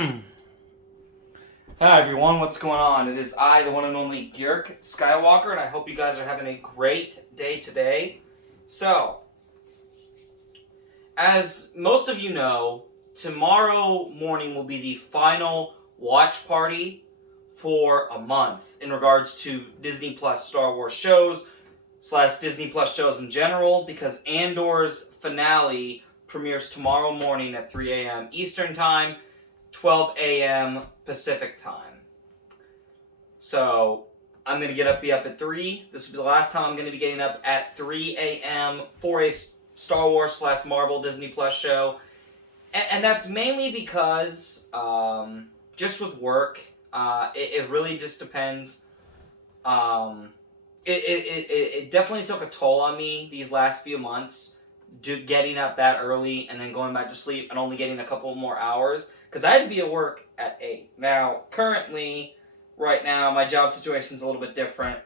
Hi everyone, what's going on? It is I, the one and only Gyurk Skywalker, and I hope you guys are having a great day today. So, as most of you know, tomorrow morning will be the final watch party for a month in regards to Disney Plus Star Wars shows / Disney Plus shows in general, because Andor's finale premieres tomorrow morning at 3 a.m. Eastern Time, 12 a.m. Pacific Time. So I'm going to be up at 3. This will be the last time I'm going to be getting up at 3 a.m. for a Star Wars / Marvel Disney Plus show. And that's mainly because just with work, it really just depends. It definitely took a toll on me these last few months, getting up that early and then going back to sleep and only getting a couple more hours, because I had to be at work at 8. Now, currently, right now, my job situation is a little bit different.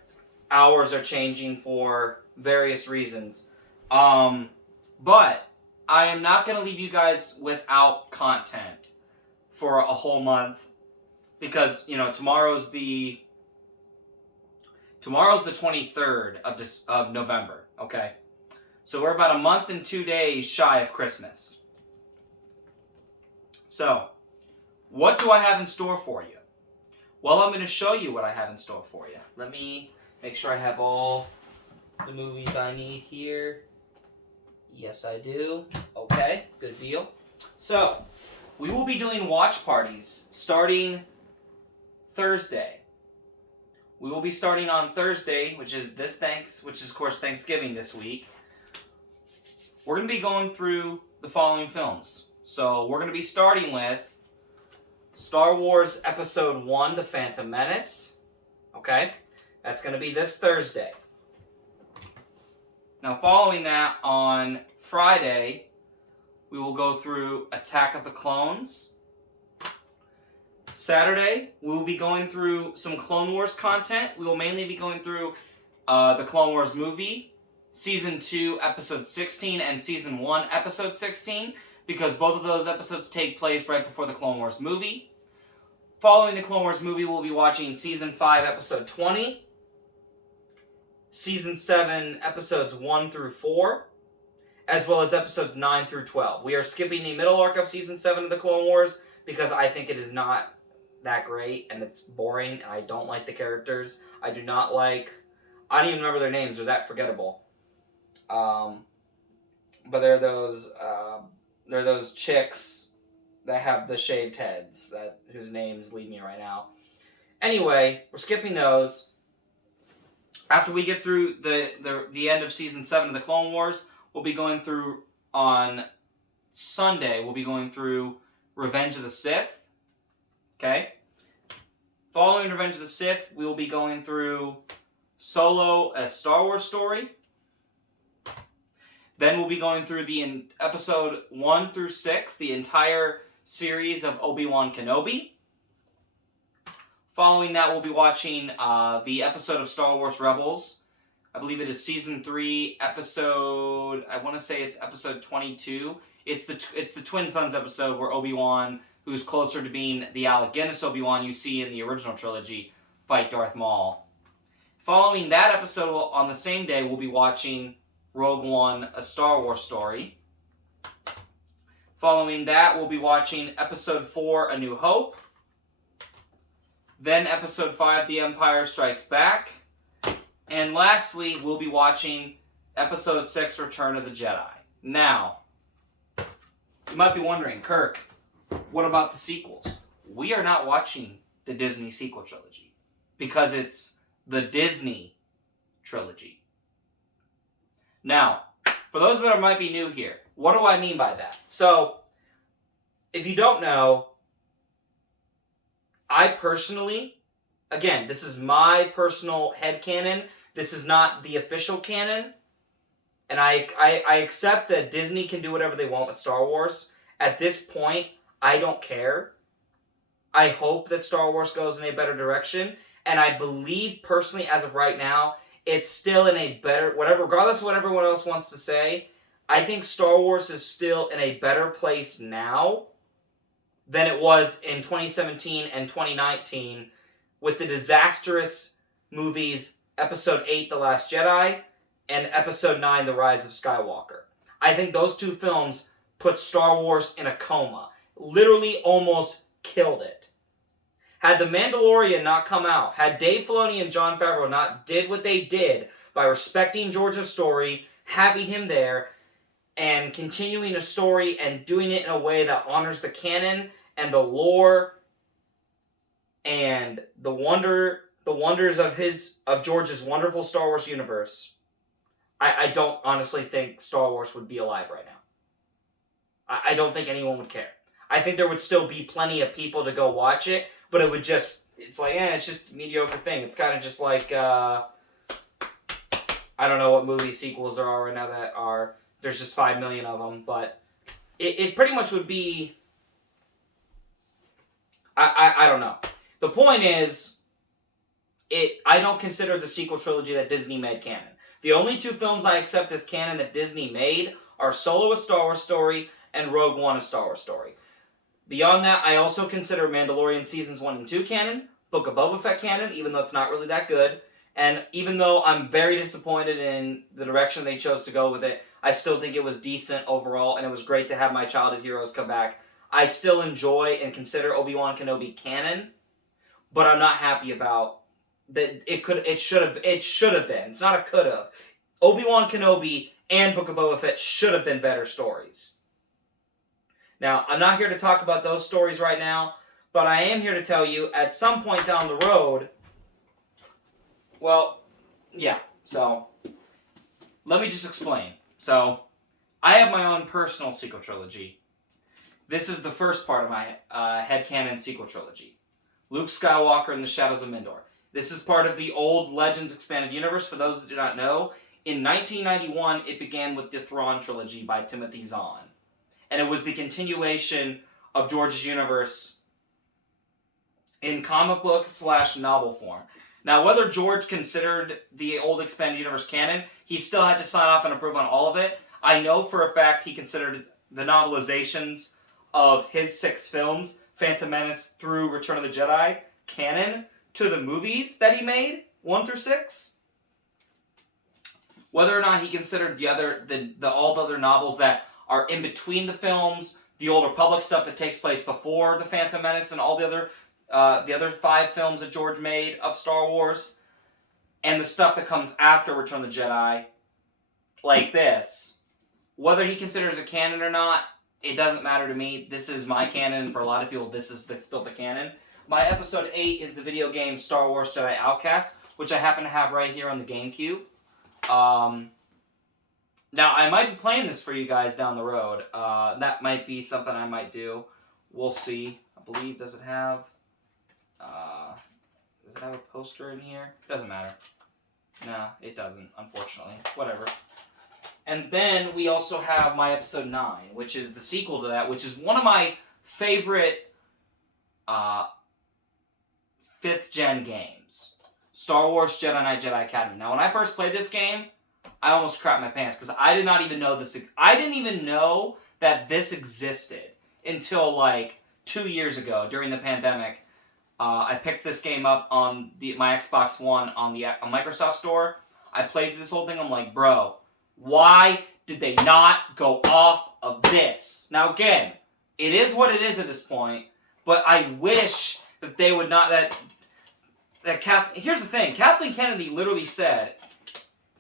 Hours are changing for various reasons. But I am not going to leave you guys without content for a whole month, because, tomorrow's the 23rd of November, okay? So we're about a month and 2 days shy of Christmas. So, what do I have in store for you? Well, I'm going to show you what I have in store for you. Let me make sure I have all the movies I need here. Yes, I do. Okay, good deal. So, we will be doing watch parties starting Thursday. We will be starting on Thursday, which is of course Thanksgiving this week. We're going to be going through the following films. So, we're going to be starting with Star Wars Episode 1, The Phantom Menace. Okay? That's going to be this Thursday. Now, following that, on Friday, we will go through Attack of the Clones. Saturday, we will be going through some Clone Wars content. We will mainly be going through the Clone Wars movie, Season 2, Episode 16, and Season 1, Episode 16, because both of those episodes take place right before the Clone Wars movie. Following the Clone Wars movie, we'll be watching Season 5, Episode 20, Season 7, Episodes 1 through 4, as well as Episodes 9 through 12. We are skipping the middle arc of Season 7 of the Clone Wars because I think it is not that great, and it's boring, and I don't like the characters. I don't even remember their names, they're that forgettable. But they're those chicks that have the shaved heads, whose names leave me right now. Anyway, we're skipping those. After we get through the end of Season 7 of the Clone Wars, we'll be going through, on Sunday, we'll be going through Revenge of the Sith. Okay? Following Revenge of the Sith, we will be going through Solo, a Star Wars story. Then we'll be going through the episode 1 through 6, the entire series of Obi-Wan Kenobi. Following that, we'll be watching the episode of Star Wars Rebels. I believe it is Season 3, episode, I want to say it's episode 22. It's the Twin Sons episode where Obi-Wan, who's closer to being the Alec Guinness Obi-Wan you see in the original trilogy, fight Darth Maul. Following that episode, on the same day, we'll be watching Rogue One, a Star Wars story. Following that, we'll be watching Episode 4, A New Hope. Then Episode 5, The Empire Strikes Back. And lastly, we'll be watching Episode 6, Return of the Jedi. Now, you might be wondering, Kirk, what about the sequels? We are not watching the Disney sequel trilogy because it's the Disney trilogy. Now, for those that might be new here, what do I mean by that? So, if you don't know, I personally, again, this is my personal headcanon. This is not the official canon. And I accept that Disney can do whatever they want with Star Wars. At this point, I don't care. I hope that Star Wars goes in a better direction. And I believe, personally, as of right now, it's still in a better, regardless of what everyone else wants to say, I think Star Wars is still in a better place now than it was in 2017 and 2019 with the disastrous movies Episode 8, The Last Jedi, and Episode 9, The Rise of Skywalker. I think those two films put Star Wars in a coma. Literally almost killed it. Had The Mandalorian not come out, had Dave Filoni and Jon Favreau not did what they did by respecting George's story, having him there, and continuing a story and doing it in a way that honors the canon and the lore and the wonders of George's wonderful Star Wars universe, I don't honestly think Star Wars would be alive right now. I don't think anyone would care. I think there would still be plenty of people to go watch it, but it would just, it's like, it's just a mediocre thing. It's kind of just like, I don't know what movie sequels there are right now that are, there's just 5 million of them, but it pretty much would be, I don't know. The point is, I don't consider the sequel trilogy that Disney made canon. The only two films I accept as canon that Disney made are Solo: A Star Wars Story and Rogue One: A Star Wars Story. Beyond that, I also consider Mandalorian Seasons 1 and 2 canon, Book of Boba Fett canon, even though it's not really that good, and even though I'm very disappointed in the direction they chose to go with it, I still think it was decent overall, and it was great to have my childhood heroes come back. I still enjoy and consider Obi-Wan Kenobi canon, but I'm not happy about that. It should have been. It's not a could have. Obi-Wan Kenobi and Book of Boba Fett should have been better stories. Now, I'm not here to talk about those stories right now, but I am here to tell you, at some point down the road, well, yeah, so, let me just explain. So, I have my own personal sequel trilogy. This is the first part of my headcanon sequel trilogy. Luke Skywalker and the Shadows of Mindor. This is part of the old Legends Expanded Universe. For those that do not know, in 1991, it began with the Thrawn trilogy by Timothy Zahn. And it was the continuation of George's universe in comic book / novel form. Now, whether George considered the old Expanded Universe canon, he still had to sign off and approve on all of it. I know for a fact he considered the novelizations of his 6 films, Phantom Menace through Return of the Jedi, canon to the movies that he made, 1 through 6. Whether or not he considered all the other novels that are in between the films, the Old Republic stuff that takes place before the Phantom Menace and all the other 5 films that George made of Star Wars, and the stuff that comes after Return of the Jedi, like this. Whether he considers it canon or not, it doesn't matter to me. This is my canon. For a lot of people, this is still the canon. My episode 8 is the video game Star Wars Jedi Outcast, which I happen to have right here on the GameCube. Now, I might be playing this for you guys down the road. That might be something I might do. We'll see. I believe, does it have a poster in here? Doesn't matter. Nah, it doesn't, unfortunately. Whatever. And then we also have my episode 9, which is the sequel to that, which is one of my favorite 5th gen games. Star Wars Jedi Knight Jedi Academy. Now, when I first played this game, I almost crapped my pants because I did not even know this. I didn't even know that this existed until like 2 years ago during the pandemic. I picked this game up on my Xbox One on the Microsoft Store. I played this whole thing. I'm like, bro, why did they not go off of this? Now again, it is what it is at this point, but I wish that they would not. Here's the thing: Kathleen Kennedy literally said,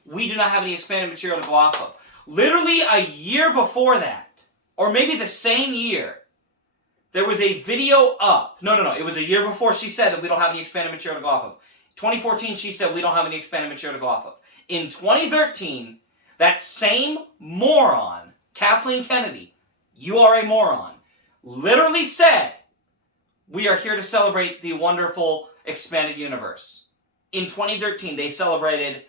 "We do not have any expanded material to go off of." Literally a year before that, or maybe the same year, there was a video up. No. It was a year before she said that we don't have any expanded material to go off of. 2014, she said we don't have any expanded material to go off of. In 2013, that same moron, Kathleen Kennedy, you are a moron, literally said, we are here to celebrate the wonderful expanded universe. In 2013, they celebrated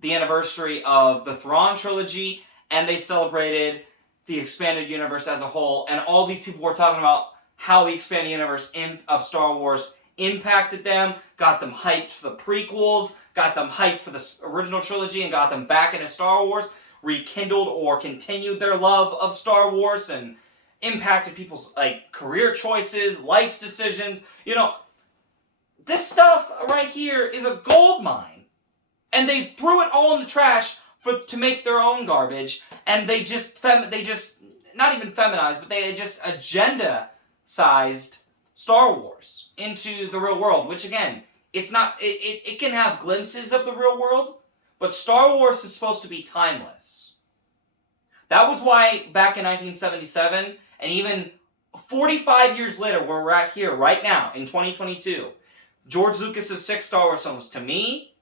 the anniversary of the Thrawn trilogy, and they celebrated the expanded universe as a whole, and all these people were talking about how the expanded universe of Star Wars impacted them, got them hyped for the prequels, got them hyped for the original trilogy, and got them back into Star Wars, rekindled or continued their love of Star Wars, and impacted people's like career choices, life decisions. You know, this stuff right here is a gold mine, and they threw it all in the trash to make their own garbage, and they just not even feminized, but they just agenda-sized Star Wars into the real world, which again, it's not, it can have glimpses of the real world, but Star Wars is supposed to be timeless. That was why back in 1977, and even 45 years later, where we're at here right now, in 2022, George Lucas's 6 Star Wars films, to me,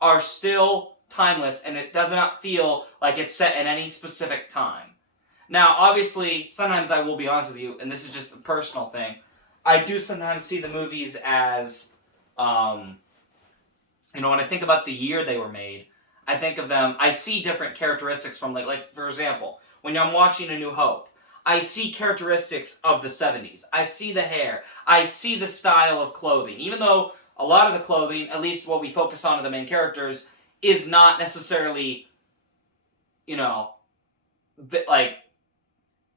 are still timeless, and it does not feel like it's set in any specific time. Now, obviously, sometimes I will be honest with you, and this is just a personal thing, I do sometimes see the movies as, when I think about the year they were made, I think of them, I see different characteristics from, like for example, when I'm watching A New Hope, I see characteristics of the 70s. I see the hair. I see the style of clothing. Even though a lot of the clothing, at least what we focus on in the main characters, is not necessarily,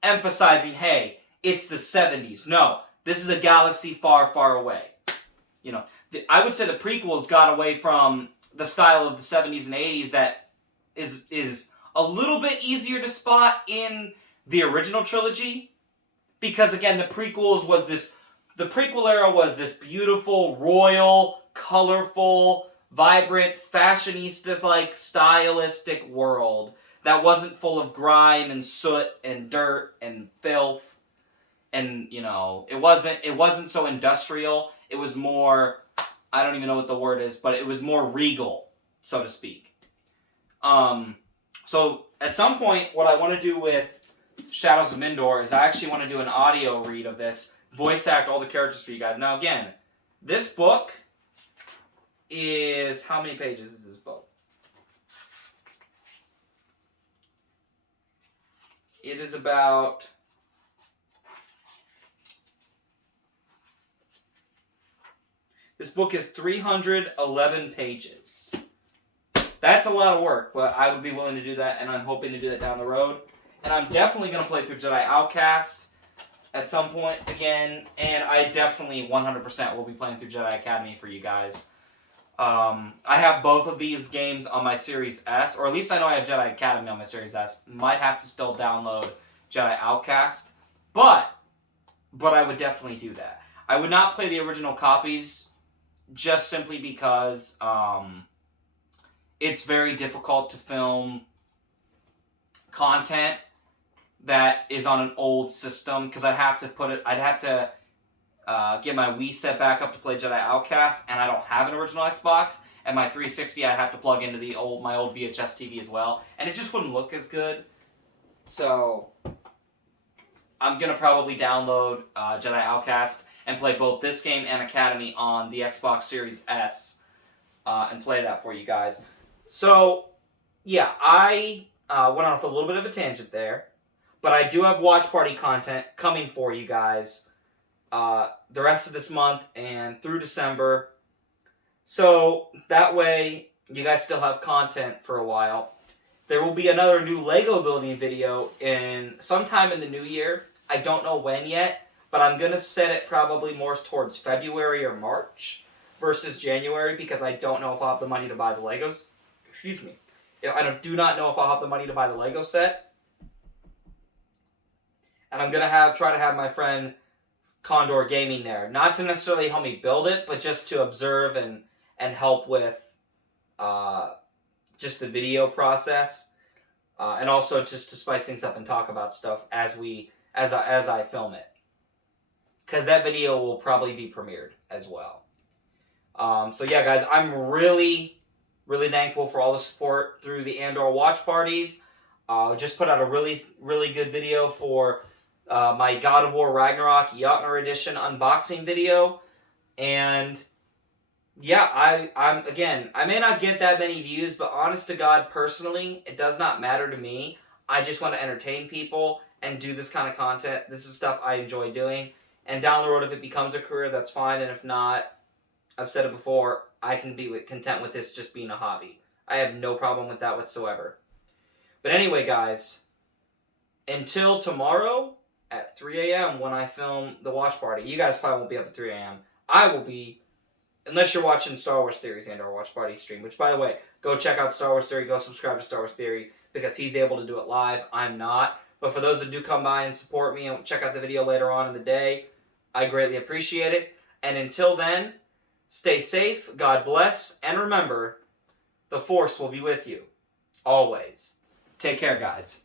emphasizing, hey, it's the 70s. No, this is a galaxy far, far away. I would say the prequels got away from the style of the 70s and 80s that is a little bit easier to spot in the original trilogy, because again, the prequel era was this beautiful, royal, colorful, vibrant, fashionista-like, stylistic world that wasn't full of grime and soot and dirt and filth, and it wasn't so industrial. It was more, I don't even know what the word is, but it was more regal, so to speak. So at some point, what I want to do with Shadows of Mindor is I actually want to do an audio read of this, voice act all the characters for you guys. Now again, this book is, how many pages is this book? It is about, this book is 311 pages. That's a lot of work, but I would be willing to do that, and I'm hoping to do that down the road. And I'm definitely going to play through Jedi Outcast at some point again, and I definitely 100% will be playing through Jedi Academy for you guys. I have both of these games on my Series S, or at least I know I have Jedi Academy on my Series S. Might have to still download Jedi Outcast, but I would definitely do that. I would not play the original copies just simply because it's very difficult to film content that is on an old system, because I'd have to get my Wii set back up to play Jedi Outcast, and I don't have an original Xbox, and my 360 I'd have to plug into my old VHS TV as well, and it just wouldn't look as good. So I'm gonna probably download Jedi Outcast and play both this game and Academy on the Xbox Series S, and play that for you guys. So yeah, I went off a little bit of a tangent there, but I do have watch party content coming for you guys the rest of this month and through December. So that way you guys still have content for a while. There will be another new Lego building video sometime in the new year. I don't know when yet, but I'm going to set it probably more towards February or March versus January, because I don't know if I'll have the money to buy the Legos. Excuse me. I do not know if I'll have the money to buy the Lego set. And I'm going to try to have my friend Condor Gaming there. Not to necessarily help me build it, but just to observe and help with just the video process. And also just to spice things up and talk about stuff as I film it. Because that video will probably be premiered as well. So yeah, guys, I'm really, really thankful for all the support through the Andor watch parties. Just put out a really, really good video for my God of War Ragnarok Jotnar Edition unboxing video. And yeah, I may not get that many views, but honest to God, personally, it does not matter to me. I just want to entertain people and do this kind of content. This is stuff I enjoy doing. And down the road, if it becomes a career, that's fine. And if not, I've said it before, I can be content with this just being a hobby. I have no problem with that whatsoever. But anyway, guys, until tomorrow, at 3 a.m. when I film the watch party. You guys probably won't be up at 3 a.m. I will be, unless you're watching Star Wars Theories and our watch party stream, which, by the way, go check out Star Wars Theory, go subscribe to Star Wars Theory, because he's able to do it live. I'm not. But for those that do come by and support me and check out the video later on in the day, I greatly appreciate it. And until then, stay safe, God bless, and remember, the Force will be with you. Always. Take care, guys.